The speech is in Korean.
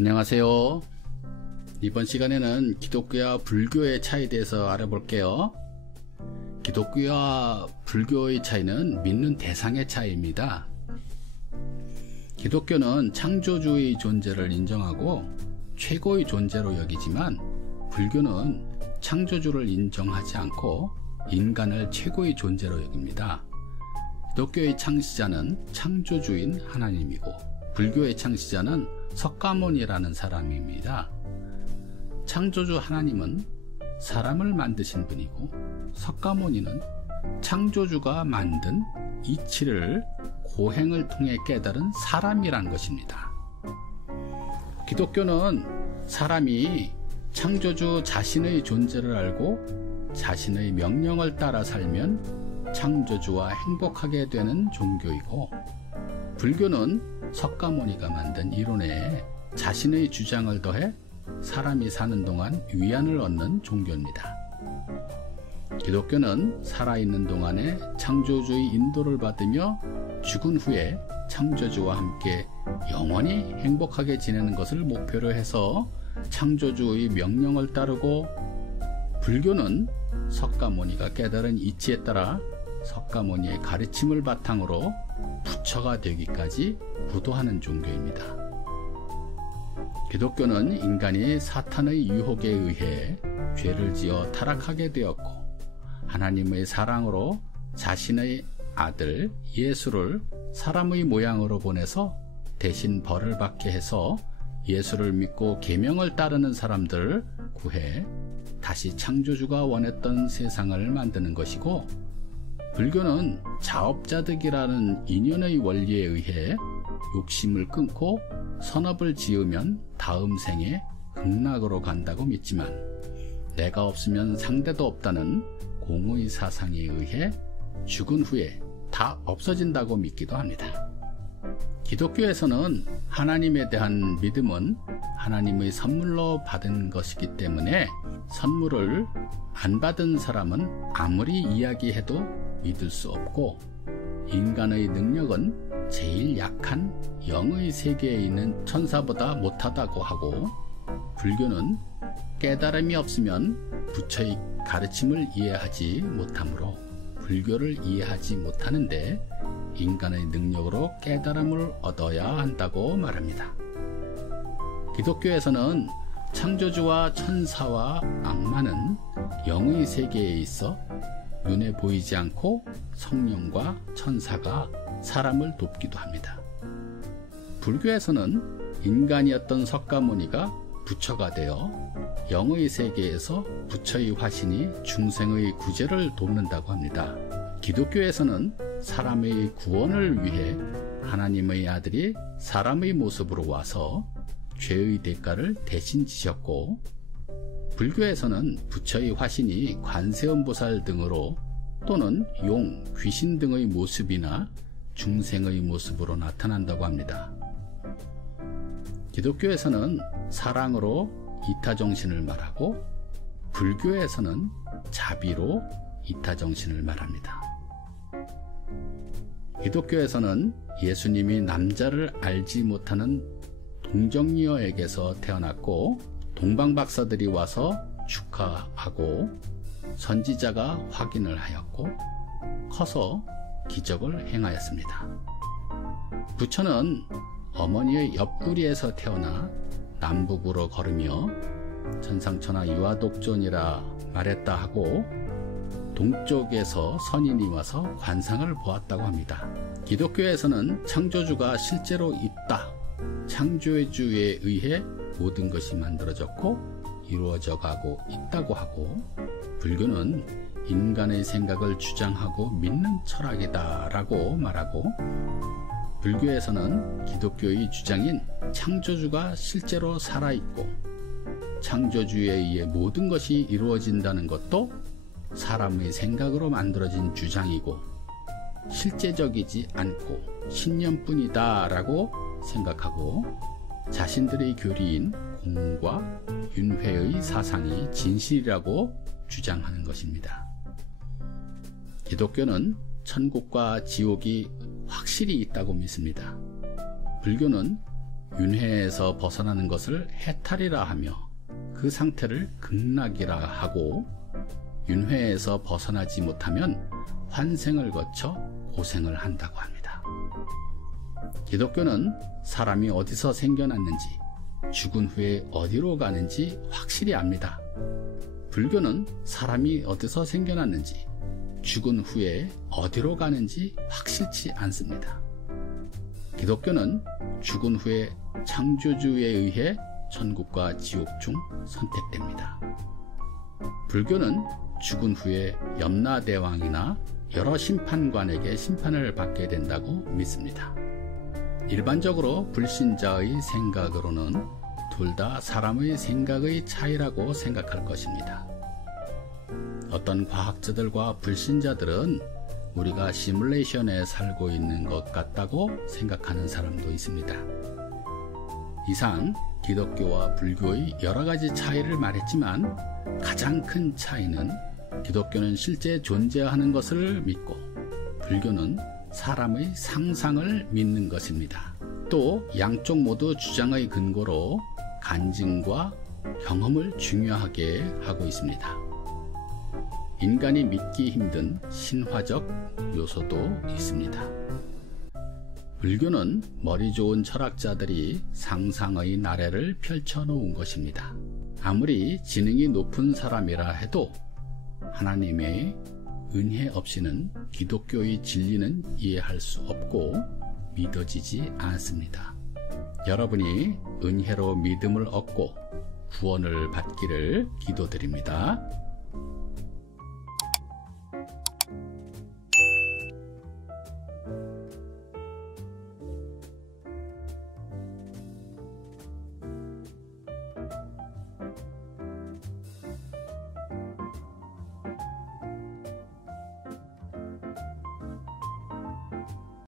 안녕하세요. 이번 시간에는 기독교와 불교의 차이에 대해서 알아볼게요. 기독교와 불교의 차이는 믿는 대상의 차이입니다. 기독교는 창조주의 존재를 인정하고 최고의 존재로 여기지만, 불교는 창조주를 인정하지 않고 인간을 최고의 존재로 여깁니다. 기독교의 창시자는 창조주인 하나님이고, 불교의 창시자는 석가모니라는 사람입니다. 창조주 하나님은 사람을 만드신 분이고, 석가모니는 창조주가 만든 이치를 고행을 통해 깨달은 사람이란 것입니다. 기독교는 사람이 창조주 자신의 존재를 알고 자신의 명령을 따라 살면 창조주와 행복하게 되는 종교이고, 불교는 석가모니가 만든 이론에 자신의 주장을 더해 사람이 사는 동안 위안을 얻는 종교입니다. 기독교는 살아있는 동안에 창조주의 인도를 받으며 죽은 후에 창조주와 함께 영원히 행복하게 지내는 것을 목표로 해서 창조주의 명령을 따르고, 불교는 석가모니가 깨달은 이치에 따라 석가모니의 가르침을 바탕으로 부처가 되기까지 구도하는 종교입니다. 기독교는 인간이 사탄의 유혹에 의해 죄를 지어 타락하게 되었고, 하나님의 사랑으로 자신의 아들 예수를 사람의 모양으로 보내서 대신 벌을 받게 해서 예수를 믿고 계명을 따르는 사람들을 구해 다시 창조주가 원했던 세상을 만드는 것이고, 불교는 자업자득이라는 인연의 원리에 의해 욕심을 끊고 선업을 지으면 다음 생에 극락으로 간다고 믿지만, 내가 없으면 상대도 없다는 공의 사상에 의해 죽은 후에 다 없어진다고 믿기도 합니다. 기독교에서는 하나님에 대한 믿음은 하나님의 선물로 받은 것이기 때문에, 선물을 안 받은 사람은 아무리 이야기해도 믿을 수 없고, 인간의 능력은 제일 약한 영의 세계에 있는 천사보다 못하다고 하고, 불교는 깨달음이 없으면 부처의 가르침을 이해하지 못하므로 불교를 이해하지 못하는데, 인간의 능력으로 깨달음을 얻어야 한다고 말합니다. 기독교에서는 창조주와 천사와 악마는 영의 세계에 있어 눈에 보이지 않고 성령과 천사가 사람을 돕기도 합니다. 불교에서는 인간이었던 석가모니가 부처가 되어 영의 세계에서 부처의 화신이 중생의 구제를 돕는다고 합니다. 기독교에서는 사람의 구원을 위해 하나님의 아들이 사람의 모습으로 와서 죄의 대가를 대신 지셨고, 불교에서는 부처의 화신이 관세음보살 등으로 또는 용, 귀신 등의 모습이나 중생의 모습으로 나타난다고 합니다. 기독교에서는 사랑으로 이타정신을 말하고, 불교에서는 자비로 이타정신을 말합니다. 기독교에서는 예수님이 남자를 알지 못하는 동정녀에게서 태어났고, 동방박사들이 와서 축하하고 선지자가 확인을 하였고 커서 기적을 행하였습니다. 부처는 어머니의 옆구리에서 태어나 남북으로 걸으며 천상천하 유아독존이라 말했다 하고, 동쪽에서 선인이 와서 관상을 보았다고 합니다. 기독교에서는 창조주가 실제로 있다, 창조주에 의해 모든 것이 만들어졌고 이루어져 가고 있다고 하고, 불교는 인간의 생각을 주장하고 믿는 철학이다 라고 말하고, 불교에서는 기독교의 주장인 창조주가 실제로 살아있고 창조주에 의해 모든 것이 이루어진다는 것도 사람의 생각으로 만들어진 주장이고 실제적이지 않고 신념뿐이다 라고 생각하고, 자신들의 교리인 공과 윤회의 사상이 진실이라고 주장하는 것입니다. 기독교는 천국과 지옥이 확실히 있다고 믿습니다. 불교는 윤회에서 벗어나는 것을 해탈이라 하며 그 상태를 극락이라 하고, 윤회에서 벗어나지 못하면 환생을 거쳐 고생을 한다고 합니다. 기독교는 사람이 어디서 생겨났는지, 죽은 후에 어디로 가는지 확실히 압니다. 불교는 사람이 어디서 생겨났는지, 죽은 후에 어디로 가는지 확실치 않습니다. 기독교는 죽은 후에 창조주에 의해 천국과 지옥 중 선택됩니다. 불교는 죽은 후에 염라대왕이나 여러 심판관에게 심판을 받게 된다고 믿습니다. 일반적으로 불신자의 생각으로는 둘 다 사람의 생각의 차이라고 생각할 것입니다. 어떤 과학자들과 불신자들은 우리가 시뮬레이션에 살고 있는 것 같다고 생각하는 사람도 있습니다. 이상 기독교와 불교의 여러 가지 차이를 말했지만, 가장 큰 차이는 기독교는 실제 존재하는 것을 믿고 불교는 사람의 상상을 믿는 것입니다. 또 양쪽 모두 주장의 근거로 간증과 경험을 중요하게 하고 있습니다. 인간이 믿기 힘든 신화적 요소도 있습니다. 불교는 머리 좋은 철학자들이 상상의 나래를 펼쳐놓은 것입니다. 아무리 지능이 높은 사람이라 해도 하나님의 은혜 없이는 기독교의 진리는 이해할 수 없고 믿어지지 않습니다. 여러분이 은혜로 믿음을 얻고 구원을 받기를 기도드립니다.